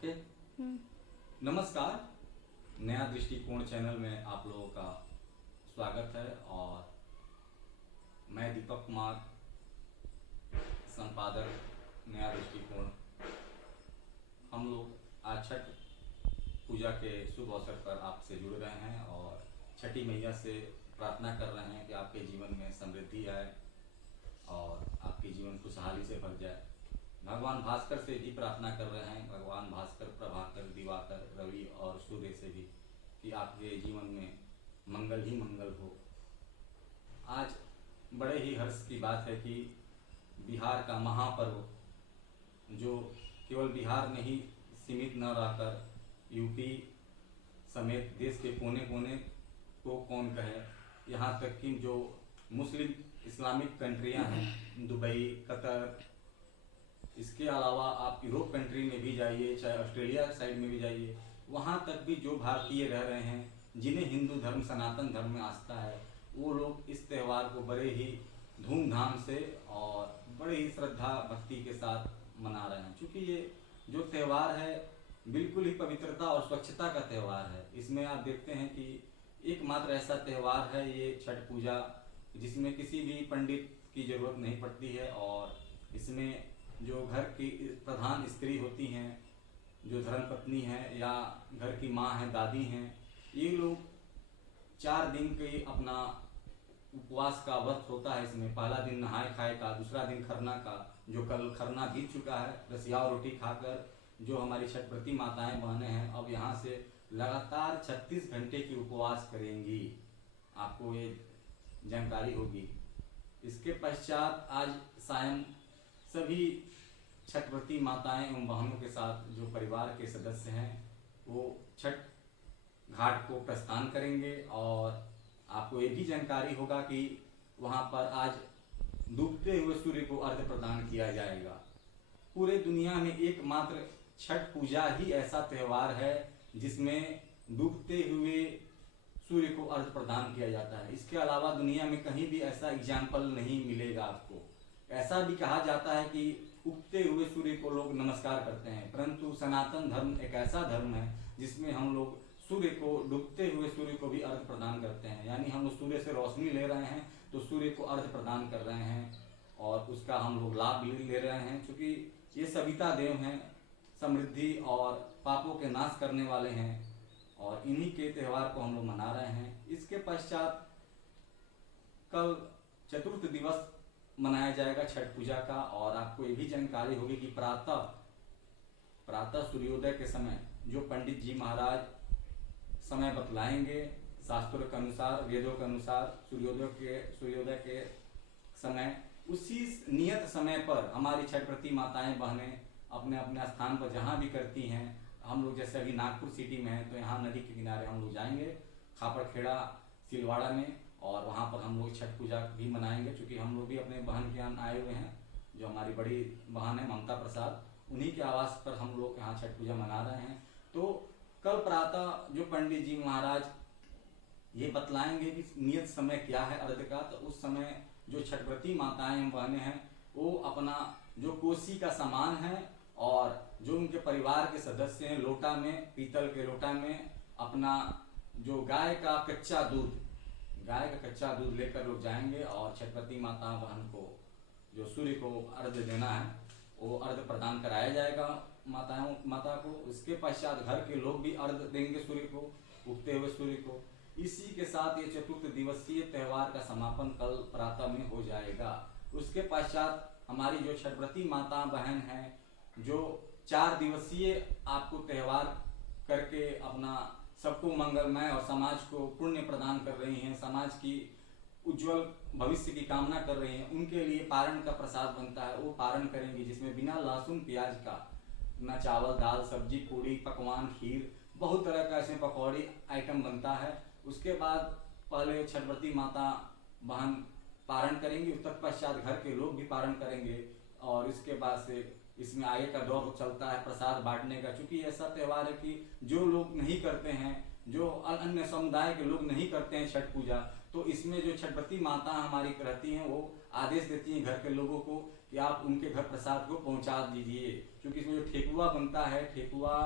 Okay. नमस्कार, नया दृष्टिकोण चैनल में आप लोगों का स्वागत है और मैं दीपक कुमार, संपादक नया दृष्टिकोण। हम लोग आज छठ पूजा के शुभ अवसर पर आपसे जुड़ रहे हैं और छठी मैया से प्रार्थना कर रहे हैं कि आपके जीवन में समृद्धि आए और आपके जीवन खुशहाली से भर जाए। भगवान भास्कर से भी प्रार्थना कर रहे हैं, भगवान भास्कर, प्रभाकर, दिवाकर, रवि और सूर्य से भी, कि आपके जीवन में मंगल ही मंगल हो। आज बड़े ही हर्ष की बात है कि बिहार का महापर्व, जो केवल बिहार में ही सीमित न रहकर यूपी समेत देश के कोने कोने को कौन कहे, यहाँ तक कि जो मुस्लिम इस्लामिक कंट्रियाँ हैं, दुबई, कतर, इसके अलावा आप यूरोप कंट्री में भी जाइए, चाहे ऑस्ट्रेलिया साइड में भी जाइए, वहाँ तक भी जो भारतीय रह रहे हैं, जिन्हें हिंदू धर्म, सनातन धर्म में आस्था है, वो लोग इस त्यौहार को बड़े ही धूमधाम से और बड़े ही श्रद्धा भक्ति के साथ मना रहे हैं। क्योंकि ये जो त्यौहार है बिल्कुल ही पवित्रता और स्वच्छता का त्यौहार है। इसमें आप देखते हैं कि एकमात्र ऐसा त्यौहार है ये छठ पूजा, जिसमें किसी भी पंडित की जरूरत नहीं पड़ती है और इसमें जो घर की प्रधान स्त्री होती हैं, जो धर्मपत्नी हैं या घर की माँ हैं, दादी हैं, ये लोग 4 दिन के अपना उपवास का व्रत होता है। इसमें पहला दिन नहाए खाए का, दूसरा दिन खरना का, जो कल खरना बीत चुका है, रसिया और रोटी खाकर जो हमारी छठ व्रती माताएं बहनें हैं, अब यहाँ से लगातार 36 घंटे की उपवास करेंगी। आपको ये जानकारी होगी। इसके पश्चात आज सायं सभी छठ व्रती माताएं एवं बहनों के साथ जो परिवार के सदस्य हैं, वो छठ घाट को प्रस्थान करेंगे और आपको ये भी जानकारी होगा कि वहाँ पर आज डूबते हुए सूर्य को अर्घ्य प्रदान किया जाएगा। पूरे दुनिया में एकमात्र छठ पूजा ही ऐसा त्यौहार है जिसमें डूबते हुए सूर्य को अर्घ्य प्रदान किया जाता है। इसके अलावा दुनिया में कहीं भी ऐसा एग्जाम्पल नहीं मिलेगा आपको। ऐसा भी कहा जाता है कि उगते हुए सूर्य को लोग नमस्कार करते हैं, परंतु सनातन धर्म एक ऐसा धर्म है जिसमें हम लोग सूर्य को, डूबते हुए सूर्य को भी अर्घ्य प्रदान करते हैं। यानी हम लोग सूर्य से रोशनी ले रहे हैं तो सूर्य को अर्घ्य प्रदान कर रहे हैं और उसका हम लोग लाभ भी ले रहे हैं। क्योंकि ये सविता देव हैं, समृद्धि और पापों के नाश करने वाले हैं और इन्हीं के त्यौहार को हम लोग मना रहे हैं। इसके पश्चात कल चतुर्थ दिवस मनाया जाएगा छठ पूजा का और आपको ये भी जानकारी होगी कि प्रातः सूर्योदय के समय जो पंडित जी महाराज समय बतलाएंगे, शास्त्रों के अनुसार, वेदों के अनुसार, सूर्योदय के समय, उसी नियत समय पर हमारी छठ व्रती माताएं बहनें अपने अपने स्थान पर जहाँ भी करती हैं, हम लोग जैसे अभी नागपुर सिटी में हैं तो यहाँ नदी के किनारे हम लोग जाएंगे, खापड़खेड़ा, सिलवाड़ा में, और वहाँ पर हम लोग छठ पूजा भी मनाएंगे। क्योंकि हम लोग भी अपने बहन के यहाँ आए हुए हैं, जो हमारी बड़ी बहन है ममता प्रसाद, उन्हीं के आवास पर हम लोग यहाँ छठ पूजा मना रहे हैं। तो कल प्रातः जो पंडित जी महाराज ये बतलाएंगे कि नियत समय क्या है अर्घ्य का, तो उस समय जो छठ व्रती माताएं बहनें हैं वो अपना जो कोसी का सामान है और जो उनके परिवार के सदस्य हैं, लोटा में, पीतल के लोटा में अपना जो गाय का कच्चा दूध लेकर लोग जाएंगे और छठ व्रती माता बहन को जो सूर्य को अर्घ्य देना है वो अर्घ्य प्रदान कराया जाएगा माता को। इसके पश्चात घर के लोग भी अर्घ्य देंगे सूर्य को, उगते हुए सूर्य को। इसी के साथ ये चतुर्थ दिवसीय त्यौहार का समापन कल प्रातः में हो जाएगा। उसके पश्चात हमारी जो छठ व्रती माता बहन हैं, जो 4 दिवसीय आपको त्यौहार करके अपना सबको मंगलमय और समाज को पुण्य प्रदान कर रही हैं, समाज की उज्जवल भविष्य की कामना कर रही हैं, उनके लिए पारण का प्रसाद बनता है, वो पारण करेंगी, जिसमें बिना लहसुन प्याज का ना चावल, दाल, सब्जी, पूड़ी, पकवान, खीर, बहुत तरह का इसमें पकौड़ी आइटम बनता है। उसके बाद पहले छठ व्रती माता बहन पारण करेंगी, उसके पश्चात घर के लोग भी पारण करेंगे और इसके बाद से इसमें आगे का दौर चलता है प्रसाद बांटने का। क्योंकि ऐसा त्यौहार है कि जो लोग नहीं करते हैं, जो अन्य समुदाय के लोग नहीं करते हैं छठ पूजा, तो इसमें जो छठ व्रती माता हमारी रहती हैं वो आदेश देती हैं घर के लोगों को कि आप उनके घर प्रसाद को पहुंचा दीजिए, क्योंकि इसमें जो ठेकुआ बनता है, ठेकुआ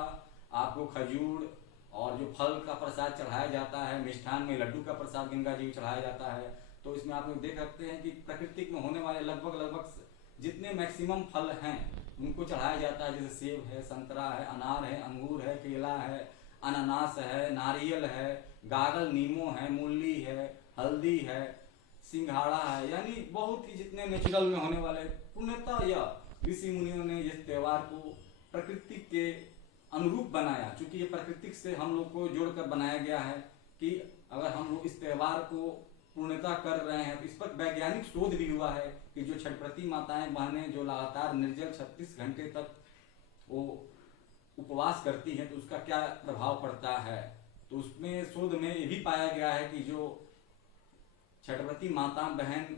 आपको खजूर और जो फल का प्रसाद चढ़ाया जाता है, मिष्ठान में लड्डू का प्रसाद गंगा जी को चढ़ाया जाता है। तो इसमें आप लोग देख सकते हैं कि प्रकृति में होने वाले लगभग जितने मैक्सिमम फल हैं उनको चढ़ाया जाता है, जैसे सेब है, संतरा है, अनार है, अंगूर है, केला है, अनानास है, नारियल है, गागल नींबू है, मूली है, हल्दी है, सिंघाड़ा है, यानी बहुत ही जितने नेचुरल में होने वाले पूर्णतः या ऋषि मुनियों ने इस त्योहार को प्रकृति के अनुरूप बनाया, क्योंकि ये प्रकृति से हम लोग को जोड़कर बनाया गया है कि अगर हम लोग इस त्योहार को पूर्णता कर रहे हैं तो इस पर वैज्ञानिक शोध भी हुआ है कि जो छठव्रती माताएं बहनें जो लगातार निर्जल 36 घंटे तक वो उपवास करती हैं तो उसका क्या प्रभाव पड़ता है। तो उसमें शोध में ये भी पाया गया है कि जो छठव्रती माता बहन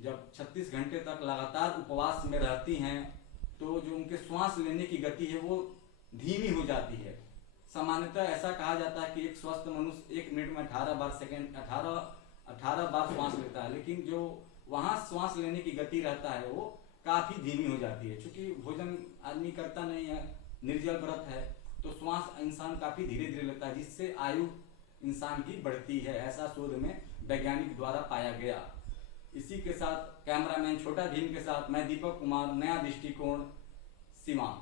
जब 36 घंटे तक लगातार उपवास में रहती हैं तो जो उनके श्वास लेने की गति है वो धीमी हो जाती है। सामान्यतः ऐसा कहा जाता है कि एक स्वस्थ मनुष्य 1 मिनट में 18 बार श्वास लेता है, लेकिन जो वहां श्वास लेने की गति रहता है वो काफी धीमी हो जाती है, क्योंकि भोजन आदमी करता नहीं है, निर्जल व्रत है, तो श्वास इंसान काफी धीरे धीरे लेता है, जिससे आयु इंसान की बढ़ती है। ऐसा शोध में वैज्ञानिक द्वारा पाया गया। इसी के साथ कैमरामैन छोटा भीम के साथ मैं दीपक कुमार, नया दृष्टिकोण, सीवान।